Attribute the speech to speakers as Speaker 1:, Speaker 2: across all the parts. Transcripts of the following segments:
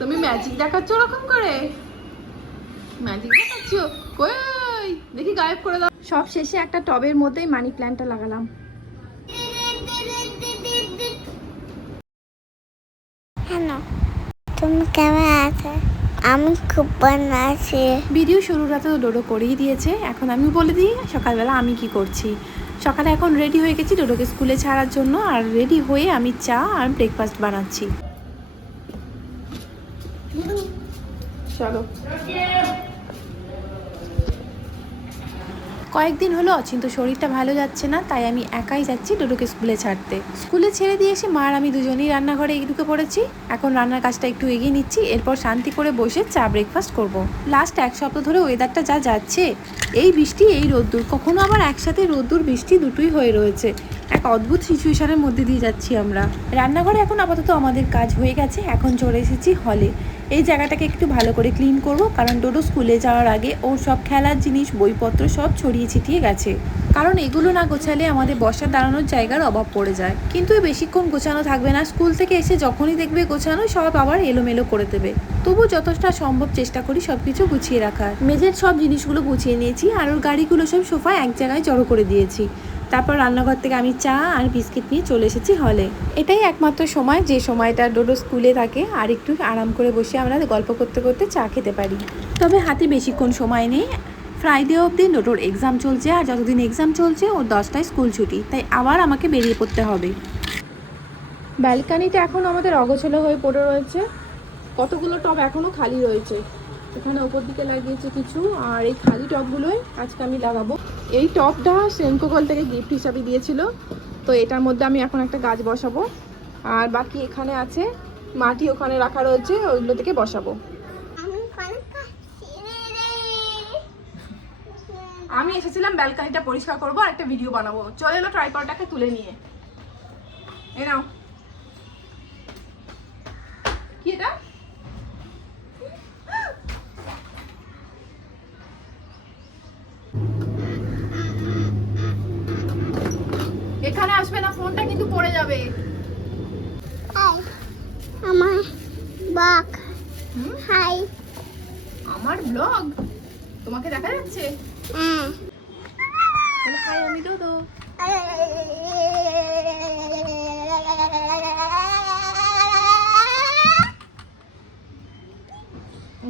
Speaker 1: তুমি ম্যাজিক দেখাচ্ছ ওরকম করে? ম্যাজিক দেখাচ্ছ? কই? দেখি গায়েব করে দাও। সব শেষে একটা টবের মধ্যেই মানি প্ল্যান্টটা লাগালাম।
Speaker 2: হ্যালো তুমি কেমন আছো? আমি খুব ভালো আছি।
Speaker 1: ভিডিও শুরুটা তো ডোডো করেই দিয়েছে। এখন আমি বলে দিই সকালবেলা আমি কি করছি? সকালে এখন রেডি হয়ে গেছি ডোডোকে স্কুলে ছাড়ার জন্য আর রেডি হয়ে আমি চা আর ব্রেকফাস্ট বানাচ্ছি। চলো। কয়েকদিন হলো অচিন্ত শরীরটা ভালো যাচ্ছে না, তাই আমি একাই যাচ্ছি ডোডোকে স্কুলে ছাড়তে। স্কুলে ছেড়ে দিয়ে এসে মা আর আমি দুজনেই রান্নাঘরে ঢুকে পড়েছি। এখন রান্নার কাজটা একটু এগিয়ে নিচ্ছি, এরপর শান্তি করে বসে চা ব্রেকফাস্ট করব। লাস্ট এক সপ্তাহ ধরে ওয়েদারটা যা যাচ্ছে, এই বৃষ্টি, এই রোদ্দুর, কখনো আবার একসাথে রোদ্দুর, বৃষ্টি দুটোই হয়ে রয়েছে। এক অদ্ভুত সিচুয়েশনের মধ্যে দিয়ে যাচ্ছি আমরা। রান্নাঘরে এখন আপাতত আমাদের কাজ হয়ে গেছে, এখন চলে এসেছি হলে এই জায়গাটাকে একটু ভালো করে ক্লিন করব, কারণ ডোডো স্কুলে যাওয়ার আগে ওর সব খেলার জিনিস, বইপত্র সব ছড়িয়ে ছিটিয়ে গেছে। কারণ এগুলো না গোছালে আমাদের বসার দাঁড়ানোর জায়গার অভাব পড়ে যায়। কিন্তু বেশিক্ষণ গোছানো থাকবে না স্কুল থেকে এসে যখনই দেখবে গোছানো, সব আবার এলোমেলো করে দেবে। তবু যতটা সম্ভব চেষ্টা করি সব কিছু গুছিয়ে রাখার। মেজের সব জিনিসগুলো গুছিয়ে নিয়েছি, আর ওর গাড়িগুলো সব সোফায় এক জায়গায় জড়ো করে দিয়েছি। তারপর রান্নাঘর থেকে আমি চা আর বিস্কিট নিয়ে চলে এসেছি হলে। এটাই একমাত্র সময়, যে সময়টা ডোডো স্কুলে থাকে আর একটু আরাম করে বসে আমরা গল্প করতে করতে চা খেতে পারি। তবে হাতে বেশিক্ষণ সময় নেই। ফ্রাইডে অবধি ডোডোর এক্সাম চলছে আর যতদিন এক্সাম চলছে, ওর দশটায় স্কুল ছুটি। তাই আবার আমাকে বেরিয়ে পড়তে হবে। ব্যালকানিটা এখন আমাদের অগোছলো হয়ে পড়ে রয়েছে। কতগুলো টব এখনও খালি রয়েছে। এখানে ওপর দিকে লাগিয়েছে কিছু আর এই খালি টবগুলোই আজকে আমি লাগাবো। এই টবটা সেনকোকল থেকে গিফট হিসাবে দিয়েছিল তো এটার মধ্যে আমি এখন একটা গাছ বসাবো। আর বাকি এখানে আছে মাটি ওখানে রাখা রয়েছে ওইগুলো থেকে বসাবো।
Speaker 2: আমি
Speaker 1: এসেছিলাম ব্যালকানিটা পরিষ্কার করব আর একটা ভিডিও বানাবো। চলে এলো ট্রাইপডটাকে তুলে নিয়ে। এ নাও। কি এটা? আসবে না ফোনটা কিন্তু পড়ে যাবে।
Speaker 2: হাই আমার
Speaker 1: হুম?
Speaker 2: হাই।
Speaker 1: আমার ব্লগ? তোমাকে দেখা যাচ্ছে?
Speaker 2: হ্যাঁ।
Speaker 1: হাই আমি দোদো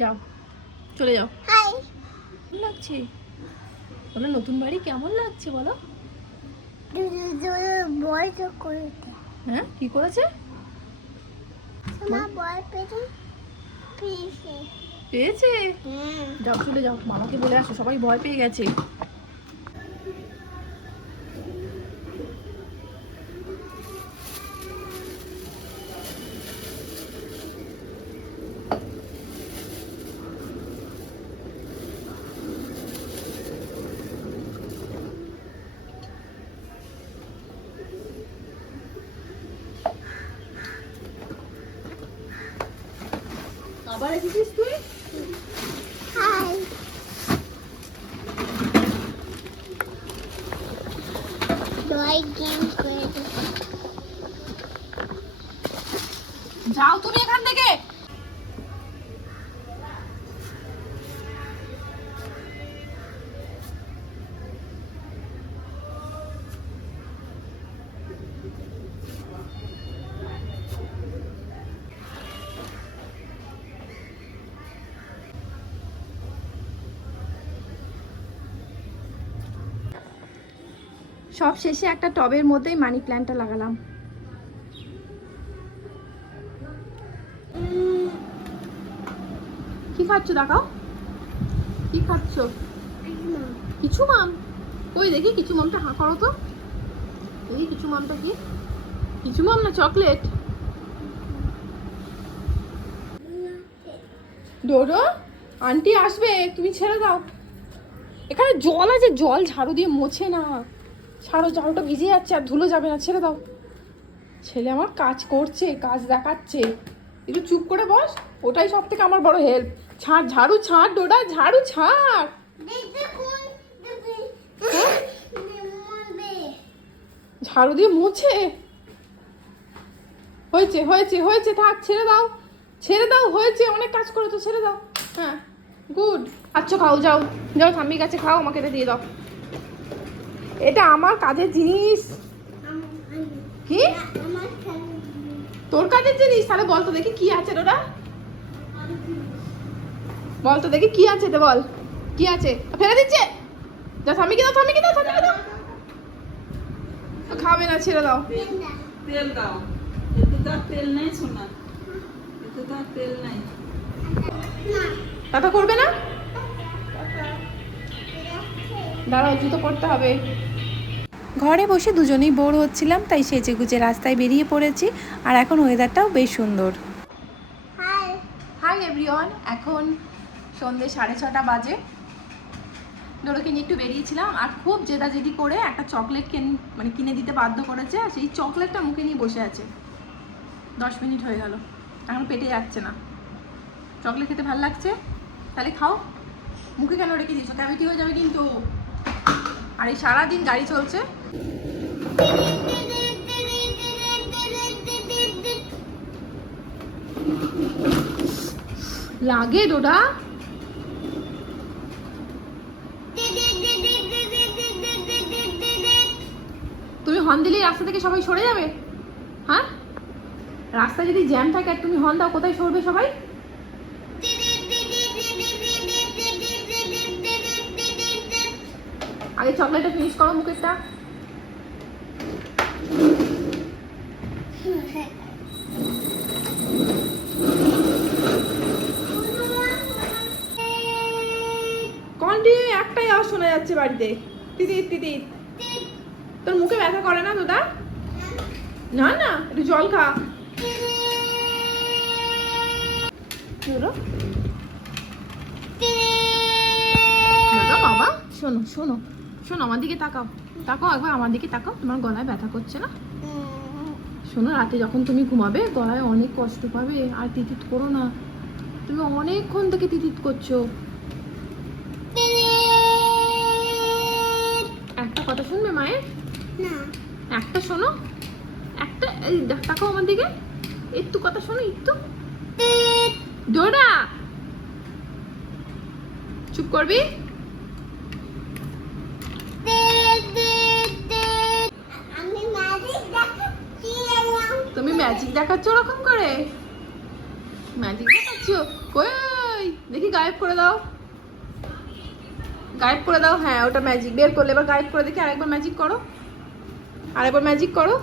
Speaker 1: যাও চলে যাও।
Speaker 2: হাই।
Speaker 1: লাগছে? বলো নতুন বাড়ি কেমন লাগছে বলো
Speaker 2: দুদু দুদু বয় তো করতে
Speaker 1: হ্যাঁ কি করেছে? পেয়েছে?
Speaker 2: হুম।
Speaker 1: যাও চলে যাও মামাকে বলে আসো সবাই ভয় পেয়ে গেছে। আবার এসেছিস তুই? সব শেষে একটা টবের মধ্যেই মানি প্ল্যান্টটা লাগালাম। কি খাচ্ছ দেখাও? কি খাচ্ছ? কিছু মাম। কই দেখি কিছু মামটা হাঁ, করো তো। দেখি কিছু মামটা কি? কিছু মাম না, চকলেট। ডোডো, আন্টি আসবে, তুমি ছেড়ে দাও। এখানে জল আছে, জল ঝাড়ু দিয়ে মোছে না। ছাড়ো ঝাড়ুটা ভিজে যাচ্ছে আর ধুলো যাবে না ছেড়ে দাও। ছেলে আমার কাজ করছে কাজ দেখাচ্ছে। একটু চুপ করে বস ওটাই সব থেকে আমার বড় হেল্প ছাড় ঝাড়ু ছাড় ডোডা ঝাড়ু ছাড়।
Speaker 2: মরবে।
Speaker 1: ঝাড়ু দিয়ে মুছে। হয়েছে হয়েছে হয়েছে থাক ছেড়ে দাও। ছেড়ে দাও হয়েছে অনেক কাজ করে তো ছেড়ে দাও। হ্যাঁ গুড আচ্ছা খাও যাও। যাও স্বামীর কাছে খাও আমাকে এটা দিয়ে দাও। এটা আমার কাজের জিনিস। কি? তোর কাজের জিনিস? তাহলে বল তো দেখি কি আছে ওটা বল তো দেখি কি আছে এটা বল। কি আছে? ফেলে দিচ্ছে? যা স্বামীকে দাও স্বামীকে দাও স্বামীকে দাও। খাবে না ছেড়ে দাও।
Speaker 3: তেল দাও। তেল নেই সোনা। তেল নেই।
Speaker 1: কথা করবে না। দাঁড়াও জুতো পড়তে হবে। ঘরে বসে দুজনেই বোর হচ্ছিলাম তাই সেজে গুজে রাস্তায় বেরিয়ে পড়েছি আর এখন ওয়েদারটাও বেশ সুন্দর।
Speaker 2: হাই
Speaker 1: হাই এভরিওয়ান এখন সন্ধে সাড়ে ছটা বাজে। ডোরোকে নিয়ে একটু বেরিয়েছিলাম আর খুব জেদাজেদি করে একটা চকলেট কেন মানে কিনে দিতে বাধ্য করেছে আর সেই চকলেটটা মুখে নিয়ে বসে আছে। দশ মিনিট হয়ে গেল। এখন পেটে যাচ্ছে না। চকলেট খেতে ভালো লাগছে? তাহলে খাও। মুখে কেন রেখে দিয়েছ? ক্যাভিটি হয়ে যাবে কিন্তু। আর এই সারাদিন গাড়ি চলছে। লাগে ডোডা? তুমি হর্ন দিলেই রাস্তা থেকে সবাই সরে যাবে? হ্যাঁ? রাস্তা যদি জ্যাম থাকে আর তুমি হর্ন দাও, কোথায় সরবে সবাই? আগে চকলেটটা ফিনিশ করো মুখেরটা। কন্টিনিউ একটাই আওয়াজ শোনা যাচ্ছে বাড়িতে। তিতির তিতির তোর মুখে ব্যথা করে না দাদা না না, একটু জল খা। বাবা, শোনো শোনো শোনো, আমার দিকে তাকাও। তাকাও একবার আমার দিকে তাকাও, তোমার গলায় ব্যথা করছে না? শোনো রাতে যখন তুমি ঘুমাবে গলায় অনেক কষ্ট পাবে আর তিতিত করো না। তুমি অনেকক্ষণ থেকে তিতিত করছ। একটা কথা শুনবে মায়ের? একটা শোনো। একটা এই দেখ, তাকাও আমার দিকে। একটু কথা শোনো একটু। ডোরা চুপ করবি? তুমি ম্যাজিক দেখাচ্ছ ওরকম করে? ম্যাজিক দেখাচ্ছ? কই? দেখি গায়েব করে দাও। গায়েব করে দাও হ্যাঁ ওটা ম্যাজিক বের করলে, এবার গায়েব করে দেখি আরেকবার ম্যাজিক করো। আরেকবার ম্যাজিক করো।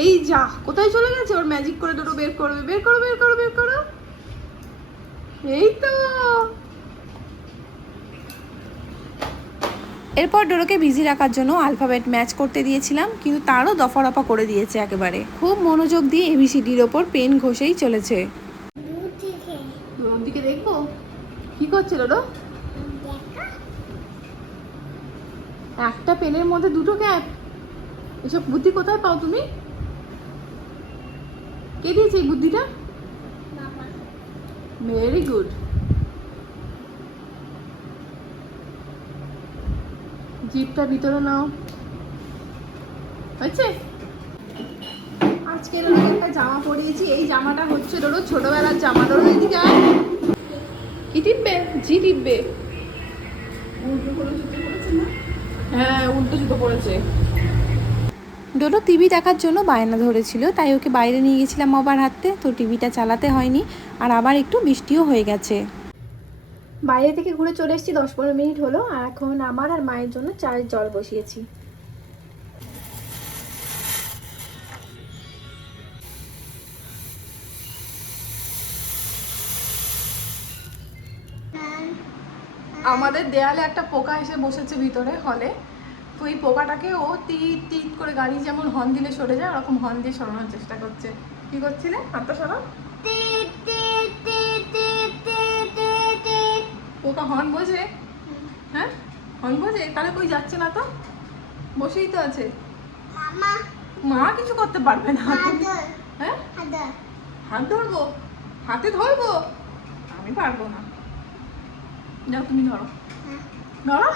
Speaker 1: এই যা, কোথায় চলে গেছে? ওর ম্যাজিক করে দুটো বের করবে, বের করো বের করো বের করো। এই তো। এরপর ডোরোকে বিজি রাখার জন্য আলফাবেট ম্যাচ করতে দিয়েছিলাম কিন্তু তারও দফা রফা করে দিয়েছে একেবারে। খুব মনোযোগ দিয়ে এবিসিডির ওপর পেন ঘষেই চলেছে। দিকে দেখব? কি করছে ডোরো? একটা পেনের মধ্যে দুটো ক্যাপ। এসব বুদ্ধি কোথায় পাও তুমি? কে দিয়েছে এই বুদ্ধিটা? ভেরি গুড জিপটা ভিতরে নাও। হয়েছে? আজকে আমি একটা জামা পরিয়েছি, এই জামাটা হচ্ছে ধরো ছোটবেলার জামা। ধরো এদিকে। কি টিপবে? জি টিপবে? হ্যাঁ উল্টো জুতো পড়েছে ডোডো টিভি দেখার জন্য বায়না ধরেছিল, তাই ওকে বাইরে নিয়ে গেছিলাম আবার হাঁটতে তো টিভিটা চালাতে হয়নি, আর আবার একটু বৃষ্টিও হয়ে গেছে। বাইরে থেকে ঘুরে চলে এসেছি, দশ পনেরো মিনিট হলো, আর এখন আমার আর মায়ের জন্য চায়ের জল বসিয়েছি। আমাদের দেয়ালে একটা পোকা এসে বসেছে ভিতরে, হলে। তো এই পোকাটাকে ও তিত তিত করে গাড়ি যেমন হর্ন দিলে সরে যায়, ওরকম হর্ন দিয়ে সরানোর চেষ্টা করছে। কি করছিলে? হাতটা সরাও। পোকা হর্ন বোঝে? হ্যাঁ? হর্ন বোঝে? তাহলে কই যাচ্ছে না তো? বসেই তো আছে।
Speaker 2: মামা।
Speaker 1: মা কিছু করতে পারবে না। হ্যাঁ? হাত ধরবো? হাতে ধরবো? আমি পারব না। যাও তুমি ধরো। ধরো?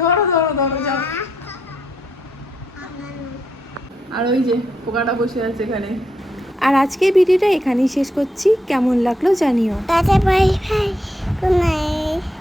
Speaker 1: ধরো ধরো ধরো যাও। আর ওই যে পোকাটা বসে আছে এখানে। আর আজকের ভিডিওটা এখানেই শেষ করছি। কেমন লাগল জানিও।
Speaker 2: Tata bye bye good night